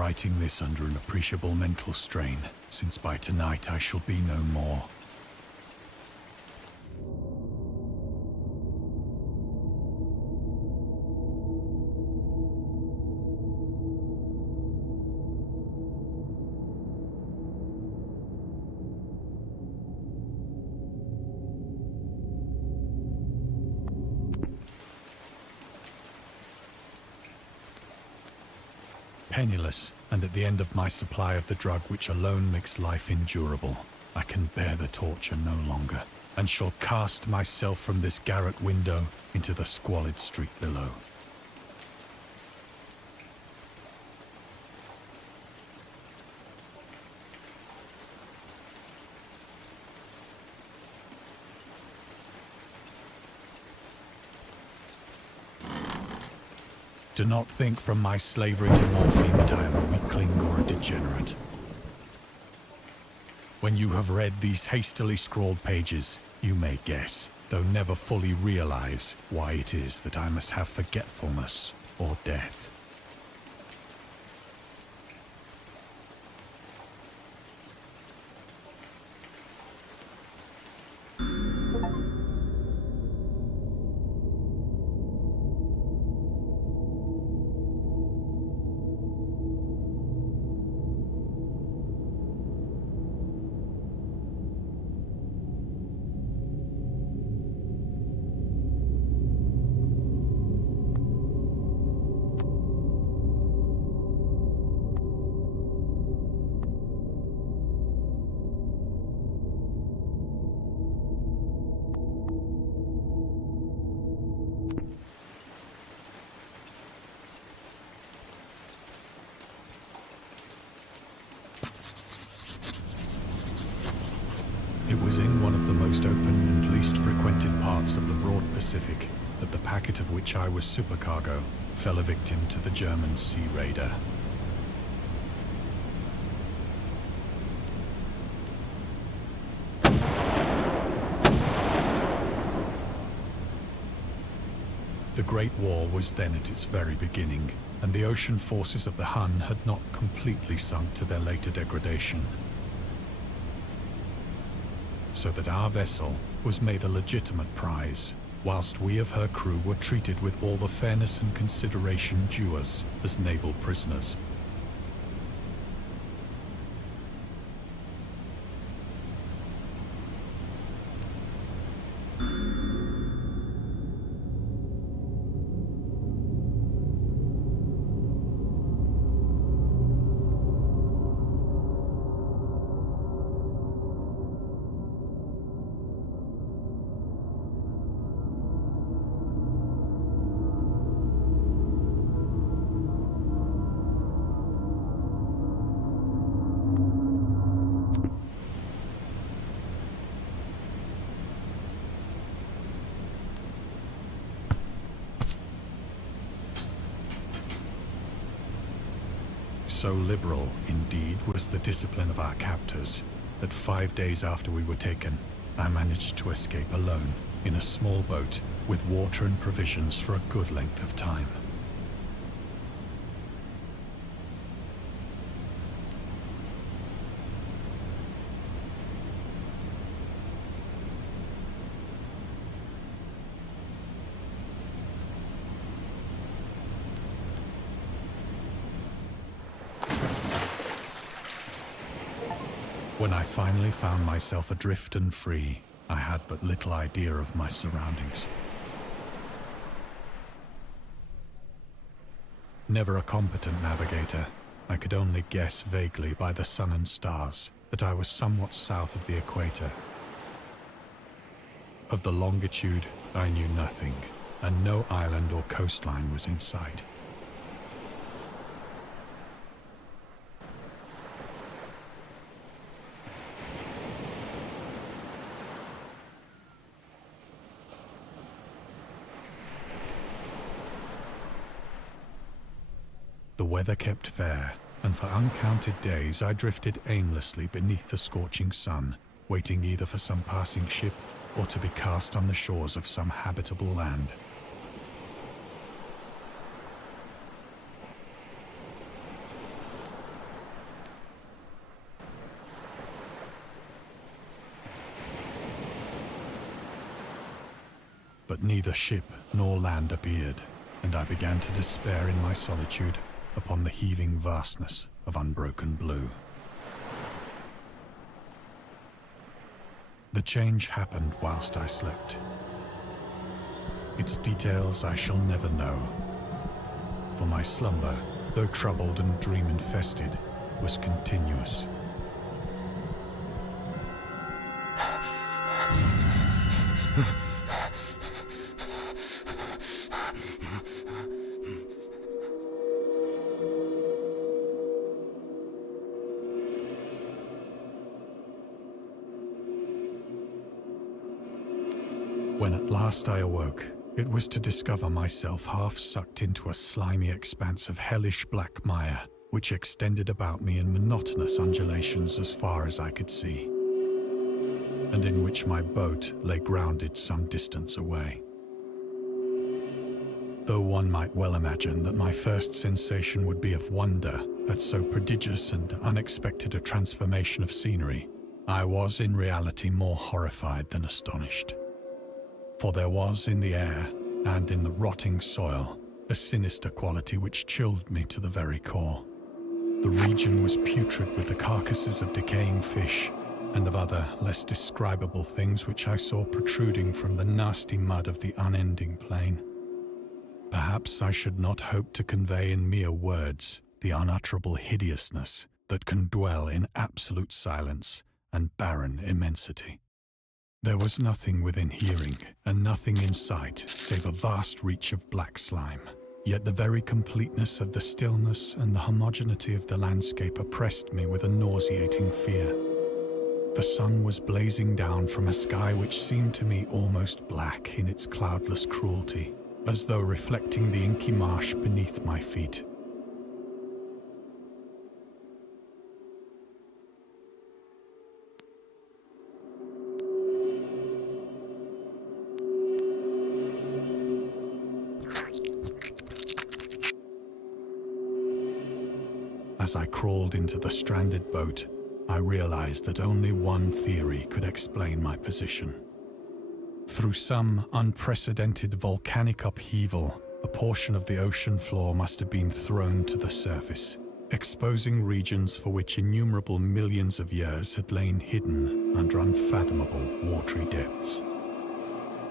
writing this under an appreciable mental strain, since by tonight I shall be no more. Penniless, and at the end of my supply of the drug which alone makes life endurable, I can bear the torture no longer, and shall cast myself from this garret window into the squalid street below. Do not think from my slavery to morphine that I am a weakling or a degenerate. When you have read these hastily scrawled pages, you may guess, though never fully realize, why it is that I must have forgetfulness or death. It was in one of the most open and least frequented parts of the broad Pacific that the packet of which I was supercargo fell a victim to the German sea raider. The Great War was then at its very beginning, and the ocean forces of the Hun had not completely sunk to their later degradation. So that our vessel was made a legitimate prize, whilst we of her crew were treated with all the fairness and consideration due us as naval prisoners. So liberal, indeed, was the discipline of our captors, that 5 days after we were taken, I managed to escape alone, in a small boat, with water and provisions for a good length of time. When I finally found myself adrift and free, I had but little idea of my surroundings. Never a competent navigator, I could only guess vaguely by the sun and stars that I was somewhat south of the equator. Of the longitude, I knew nothing, and no island or coastline was in sight. The weather kept fair, and for uncounted days I drifted aimlessly beneath the scorching sun, waiting either for some passing ship or to be cast on the shores of some habitable land. But neither ship nor land appeared, and I began to despair in my solitude upon the heaving vastness of unbroken blue. The change happened whilst I slept. Its details I shall never know, for my slumber, though troubled and dream-infested, was continuous. When at last I awoke, it was to discover myself half sucked into a slimy expanse of hellish black mire, which extended about me in monotonous undulations as far as I could see, and in which my boat lay grounded some distance away. Though one might well imagine that my first sensation would be of wonder at so prodigious and unexpected a transformation of scenery, I was in reality more horrified than astonished. For there was in the air and in the rotting soil a sinister quality which chilled me to the very core. The region was putrid with the carcasses of decaying fish and of other less describable things which I saw protruding from the nasty mud of the unending plain. Perhaps I should not hope to convey in mere words the unutterable hideousness that can dwell in absolute silence and barren immensity. There was nothing within hearing, and nothing in sight, save a vast reach of black slime. Yet the very completeness of the stillness and the homogeneity of the landscape oppressed me with a nauseating fear. The sun was blazing down from a sky which seemed to me almost black in its cloudless cruelty, as though reflecting the inky marsh beneath my feet. As I crawled into the stranded boat, I realized that only one theory could explain my position. Through some unprecedented volcanic upheaval, a portion of the ocean floor must have been thrown to the surface, exposing regions for which innumerable millions of years had lain hidden under unfathomable watery depths.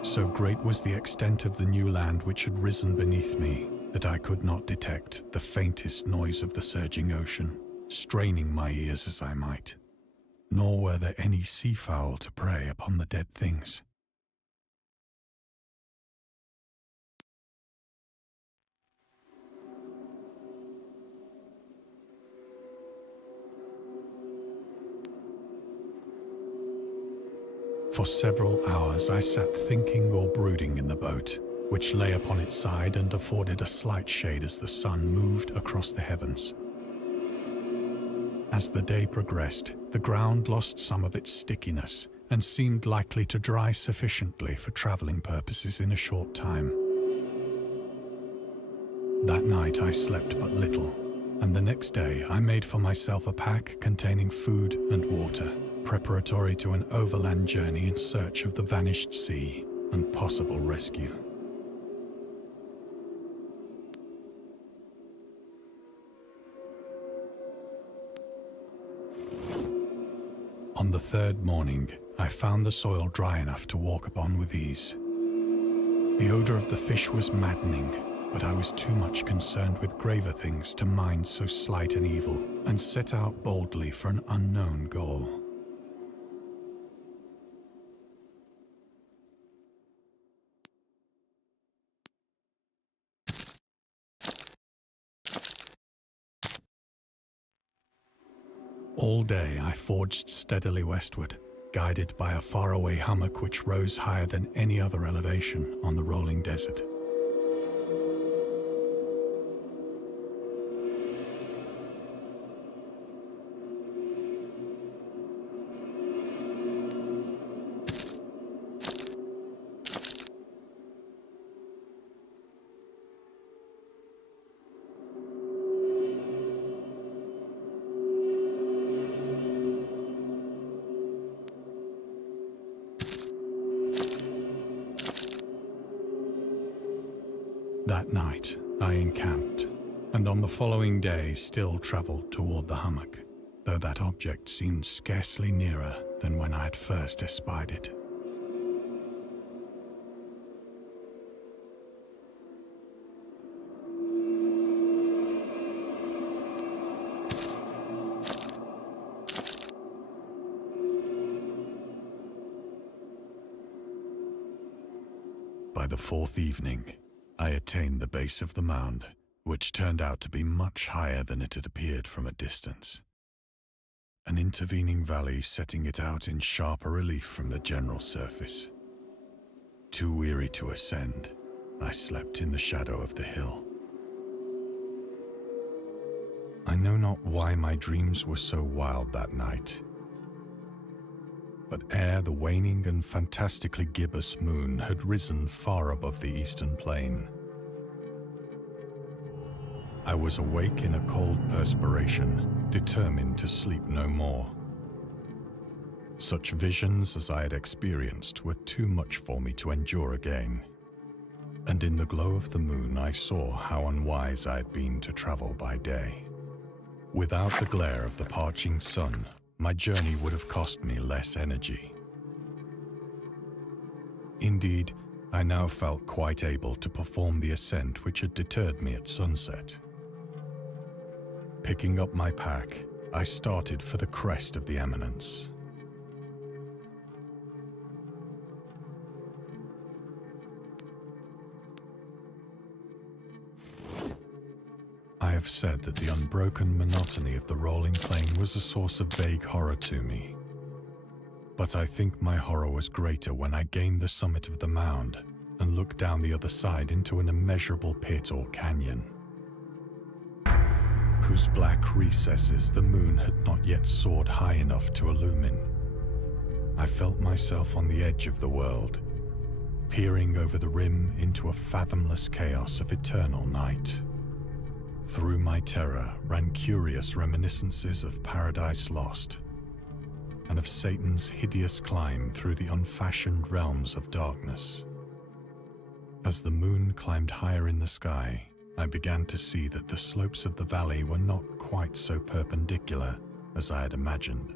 So great was the extent of the new land which had risen beneath me that I could not detect the faintest noise of the surging ocean, straining my ears as I might. Nor were there any seafowl to prey upon the dead things. For several hours I sat thinking or brooding in the boat, which lay upon its side and afforded a slight shade as the sun moved across the heavens. As the day progressed, the ground lost some of its stickiness and seemed likely to dry sufficiently for traveling purposes in a short time. That night I slept but little, and the next day I made for myself a pack containing food and water, preparatory to an overland journey in search of the vanished sea and possible rescue. On the third morning, I found the soil dry enough to walk upon with ease. The odor of the fish was maddening, but I was too much concerned with graver things to mind so slight an evil, and set out boldly for an unknown goal. All day I forged steadily westward, guided by a faraway hummock which rose higher than any other elevation on the rolling desert. That night, I encamped, and on the following day still travelled toward the hummock, though that object seemed scarcely nearer than when I had first espied it. By the fourth evening, I attained the base of the mound, which turned out to be much higher than it had appeared from a distance. An intervening valley setting it out in sharper relief from the general surface. Too weary to ascend, I slept in the shadow of the hill. I know not why my dreams were so wild that night, but ere the waning and fantastically gibbous moon had risen far above the eastern plain, I was awake in a cold perspiration, determined to sleep no more. Such visions as I had experienced were too much for me to endure again, and in the glow of the moon I saw how unwise I had been to travel by day. Without the glare of the parching sun, my journey would have cost me less energy. Indeed, I now felt quite able to perform the ascent which had deterred me at sunset. Picking up my pack, I started for the crest of the eminence. I have said that the unbroken monotony of the rolling plain was a source of vague horror to me. But I think my horror was greater when I gained the summit of the mound and looked down the other side into an immeasurable pit or canyon, whose black recesses the moon had not yet soared high enough to illumine. I felt myself on the edge of the world, peering over the rim into a fathomless chaos of eternal night. Through my terror ran curious reminiscences of Paradise Lost, and of Satan's hideous climb through the unfashioned realms of darkness. As the moon climbed higher in the sky, I began to see that the slopes of the valley were not quite so perpendicular as I had imagined.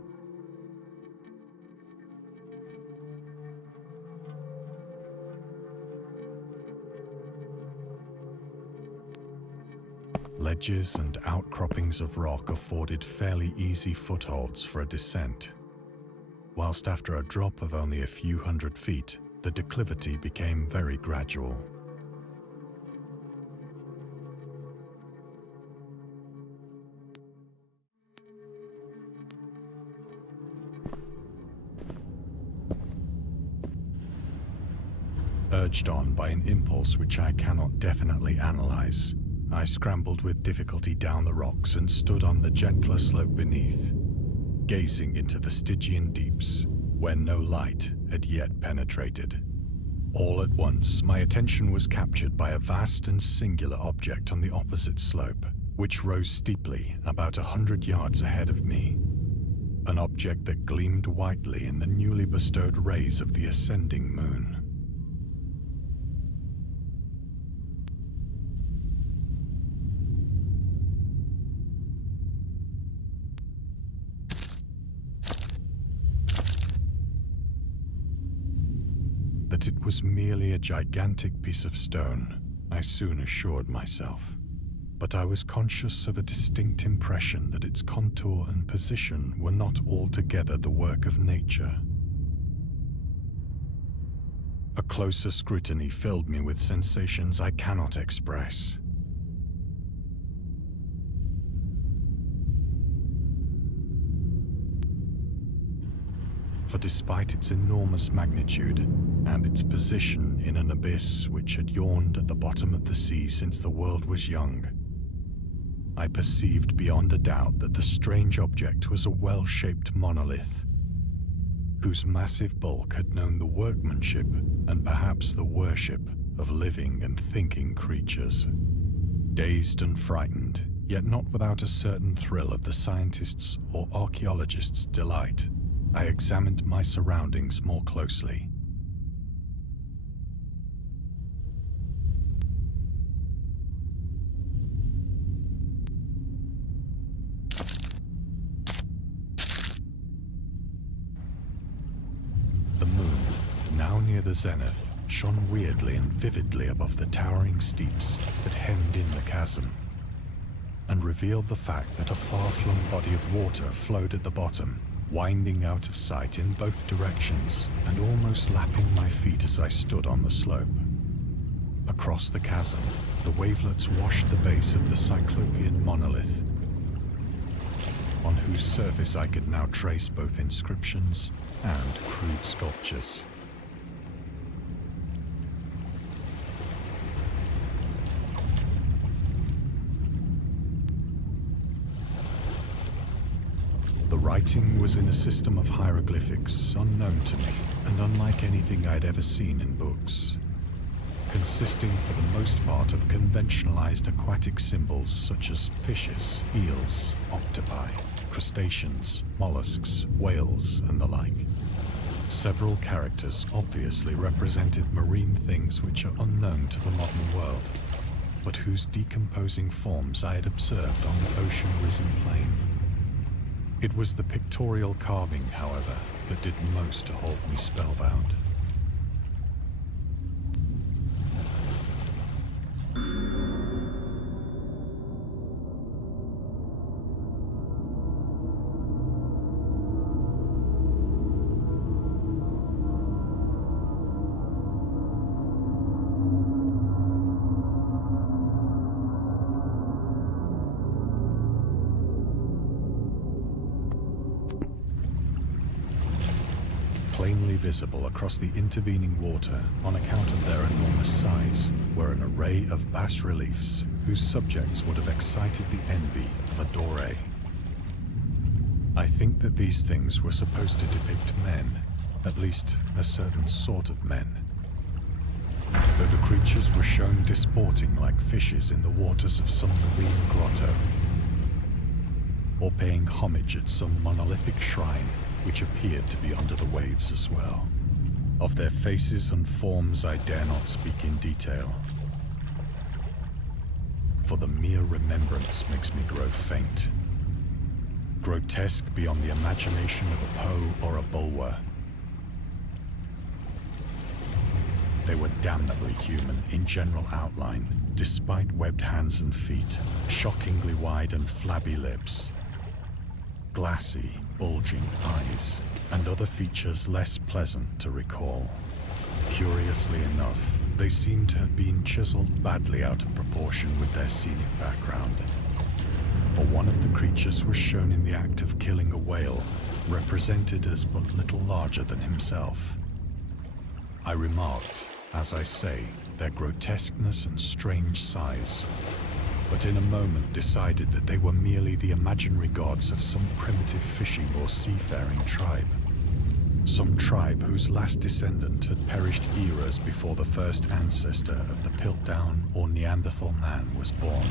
Ledges and outcroppings of rock afforded fairly easy footholds for a descent, whilst after a drop of only a few hundred feet, the declivity became very gradual. Urged on by an impulse which I cannot definitely analyze, I scrambled with difficulty down the rocks and stood on the gentler slope beneath, gazing into the Stygian deeps, where no light had yet penetrated. All at once, my attention was captured by a vast and singular object on the opposite slope, which rose steeply about 100 yards ahead of me. An object that gleamed whitely in the newly bestowed rays of the ascending moon. That it was merely a gigantic piece of stone, I soon assured myself, but I was conscious of a distinct impression that its contour and position were not altogether the work of nature. A closer scrutiny filled me with sensations I cannot express. For despite its enormous magnitude and its position in an abyss which had yawned at the bottom of the sea since the world was young, I perceived beyond a doubt that the strange object was a well-shaped monolith, whose massive bulk had known the workmanship and perhaps the worship of living and thinking creatures. Dazed and frightened, yet not without a certain thrill of the scientist's or archaeologist's delight, I examined my surroundings more closely. now near the zenith, shone weirdly and vividly above the towering steeps that hemmed in the chasm, and revealed the fact that a far-flung body of water flowed at the bottom, winding out of sight in both directions and almost lapping my feet as I stood on the slope. Across the chasm, the wavelets washed the base of the Cyclopean monolith, on whose surface I could now trace both inscriptions and crude sculptures. The writing was in a system of hieroglyphics unknown to me and unlike anything I'd ever seen in books, consisting for the most part of conventionalized aquatic symbols such as fishes, eels, octopi, crustaceans, mollusks, whales, and the like. Several characters obviously represented marine things which are unknown to the modern world, but whose decomposing forms I had observed on the ocean-risen plain. It was the pictorial carving, however, that did most to hold me spellbound. Plainly visible across the intervening water on account of their enormous size were an array of bas-reliefs whose subjects would have excited the envy of a Doré. I think that these things were supposed to depict men, at least a certain sort of men, though the creatures were shown disporting like fishes in the waters of some marine grotto, or paying homage at some monolithic shrine which appeared to be under the waves as well. Of their faces and forms I dare not speak in detail, for the mere remembrance makes me grow faint. Grotesque beyond the imagination of a Poe or a Bulwer. They were damnably human in general outline, despite webbed hands and feet, shockingly wide and flabby lips, glassy, bulging eyes, and other features less pleasant to recall. Curiously enough, they seem to have been chiseled badly out of proportion with their scenic background. For one of the creatures was shown in the act of killing a whale, represented as but little larger than himself. I remarked, as I say, their grotesqueness and strange size, but in a moment decided that they were merely the imaginary gods of some primitive fishing or seafaring tribe. Some tribe whose last descendant had perished eras before the first ancestor of the Piltdown or Neanderthal man was born.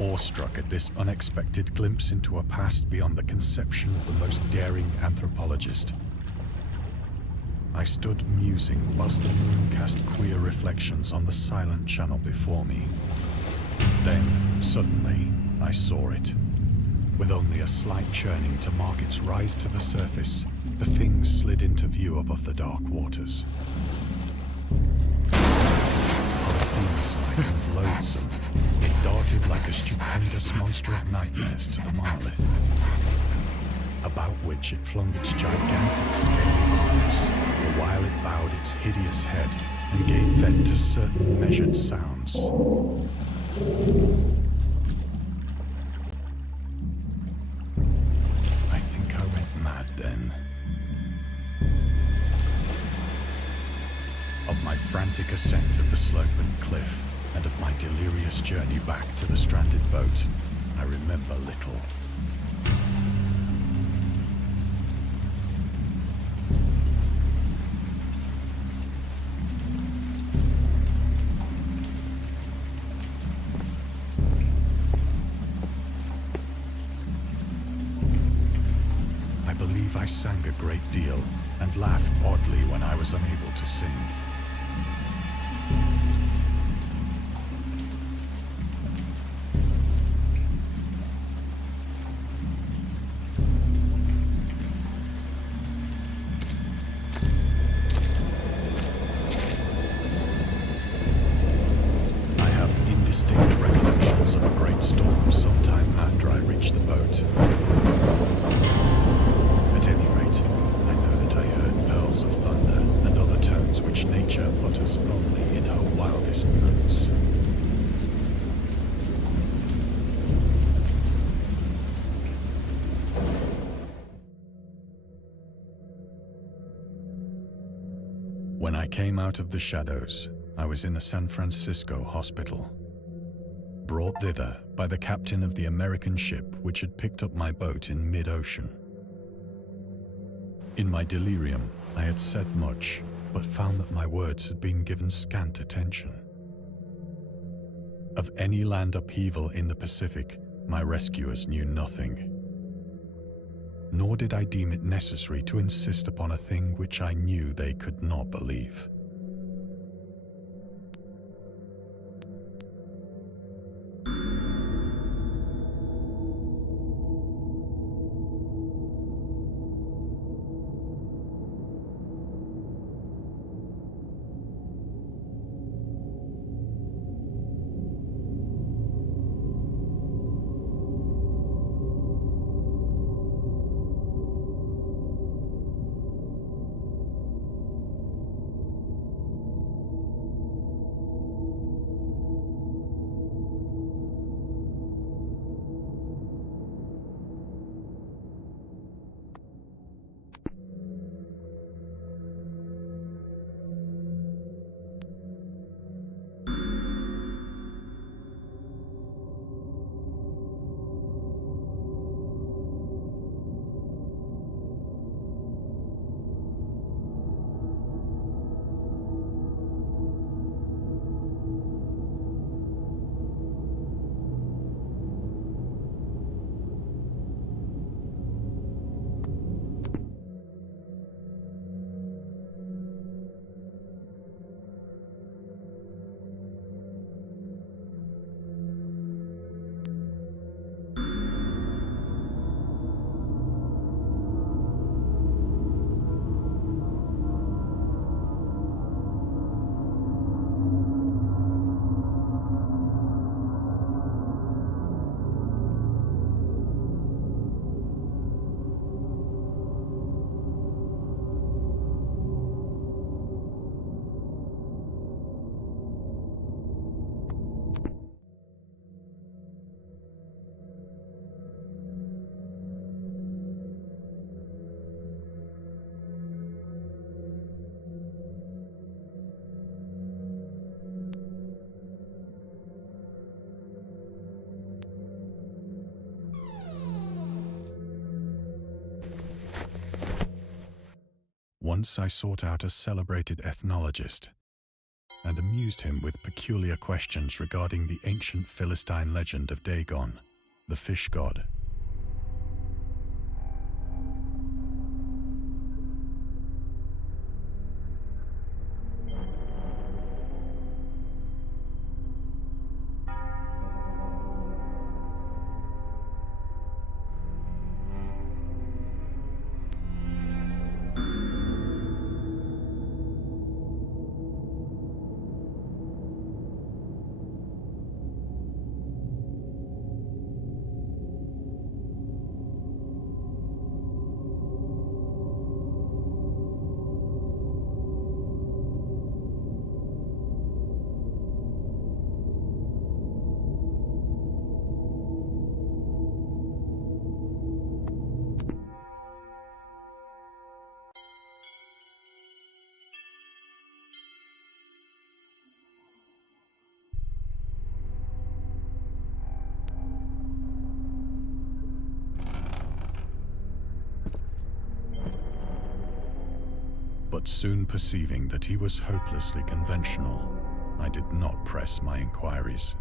Awestruck at this unexpected glimpse into a past beyond the conception of the most daring anthropologist, I stood musing whilst the moon cast queer reflections on the silent channel before me. Then, suddenly, I saw it. With only a slight churning to mark its rise to the surface, the thing slid into view above the dark waters. Polyphemus-like and loathsome, it darted like a stupendous monster of nightmares to the monolith, about which it flung its gigantic scaly arms, the while it bowed its hideous head and gave vent to certain measured sounds. I think I went mad then. Of my frantic ascent of the sloping cliff, and of my delirious journey back to the stranded boat, I remember little. I believe I sang a great deal and laughed oddly when I was unable to sing. I have indistinct recollections of a great storm sometime after I reached the boat. At any rate, I know that I heard pearls of thunder and other tones which nature utters only in her wildest notes. When I came out of the shadows, I was in a San Francisco hospital, brought thither by the captain of the American ship which had picked up my boat in mid-ocean. In my delirium, I had said much, but found that my words had been given scant attention. Of any land upheaval in the Pacific, my rescuers knew nothing. Nor did I deem it necessary to insist upon a thing which I knew they could not believe. Once I sought out a celebrated ethnologist and amused him with peculiar questions regarding the ancient Philistine legend of Dagon, the fish god. But soon perceiving that he was hopelessly conventional, I did not press my inquiries.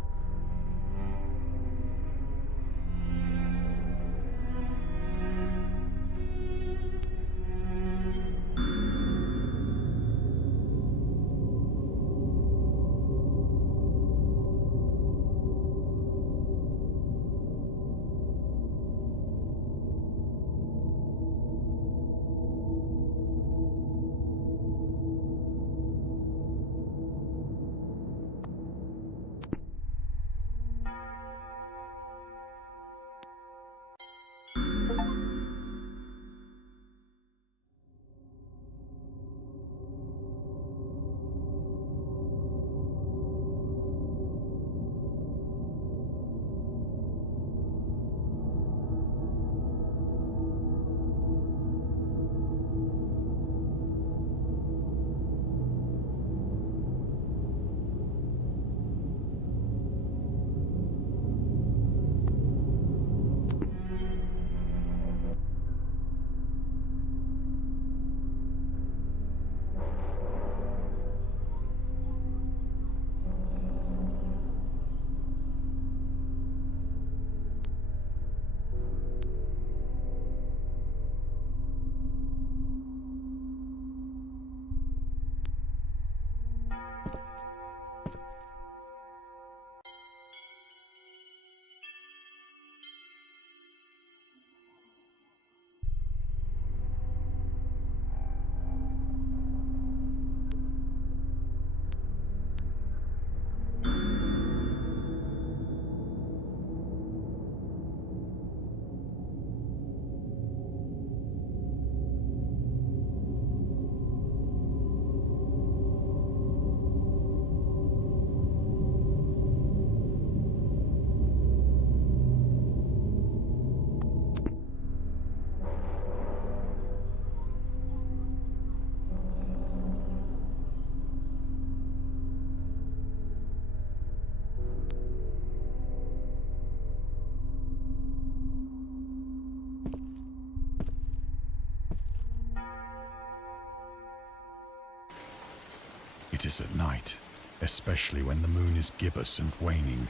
It is at night, especially when the moon is gibbous and waning,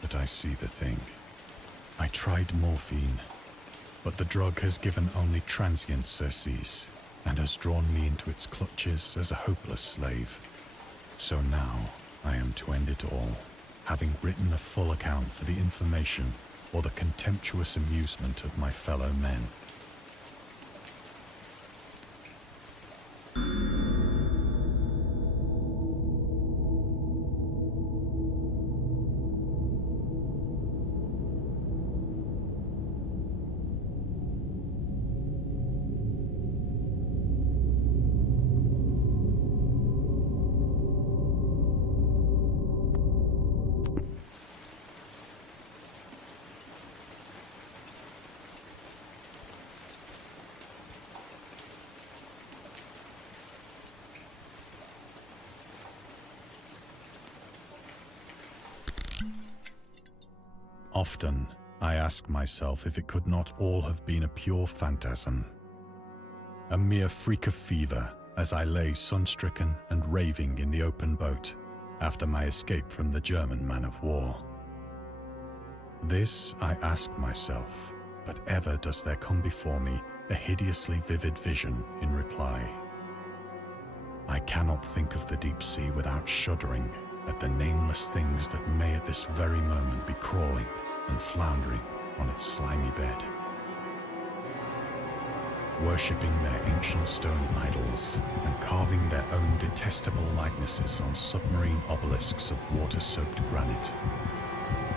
that I see the thing. I tried morphine, but the drug has given only transient surcease and has drawn me into its clutches as a hopeless slave. So now I am to end it all, having written a full account for the information or the contemptuous amusement of my fellow men. Often, I ask myself if it could not all have been a pure phantasm. A mere freak of fever as I lay sun-stricken and raving in the open boat after my escape from the German man-of-war. This I ask myself, but ever does there come before me a hideously vivid vision in reply. I cannot think of the deep sea without shuddering at the nameless things that may at this very moment be crawling and floundering on its slimy bed, worshipping their ancient stone idols and carving their own detestable likenesses on submarine obelisks of water-soaked granite.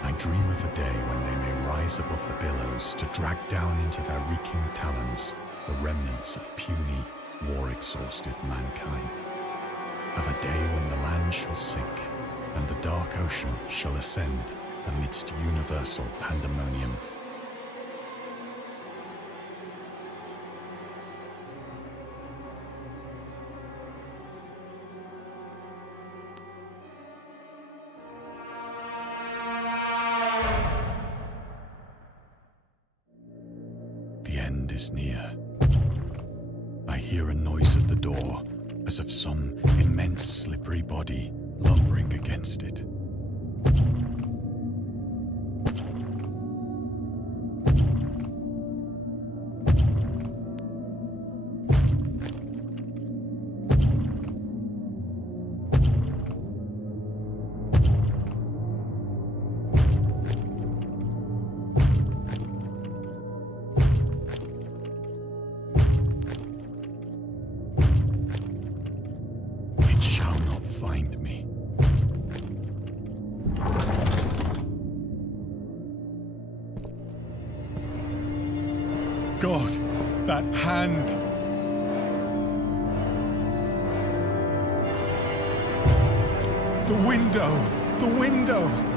I dream of a day when they may rise above the billows to drag down into their reeking talons the remnants of puny, war-exhausted mankind. Of a day when the land shall sink and the dark ocean shall ascend amidst universal pandemonium. The end is near. I hear a noise at the door as of some immense slippery body lumbering against it. Find me. God, that hand! The window! The window!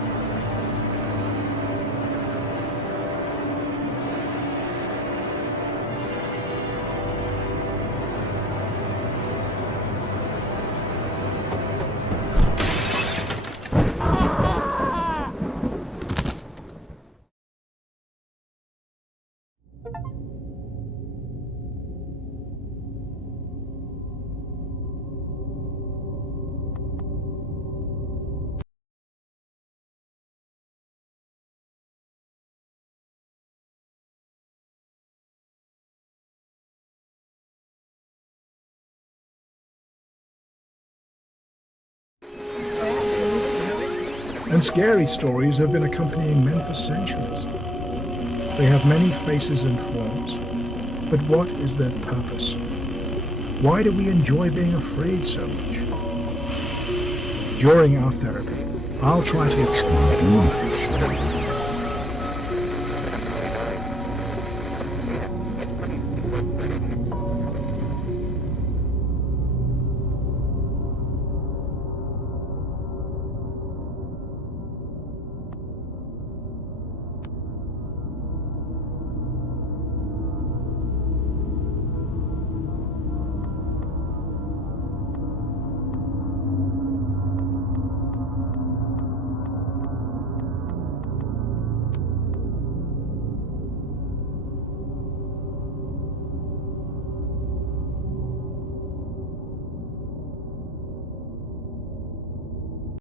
And scary stories have been accompanying men for centuries. They have many faces and forms, but what is their purpose? Why do we enjoy being afraid so much? During our therapy, I'll try to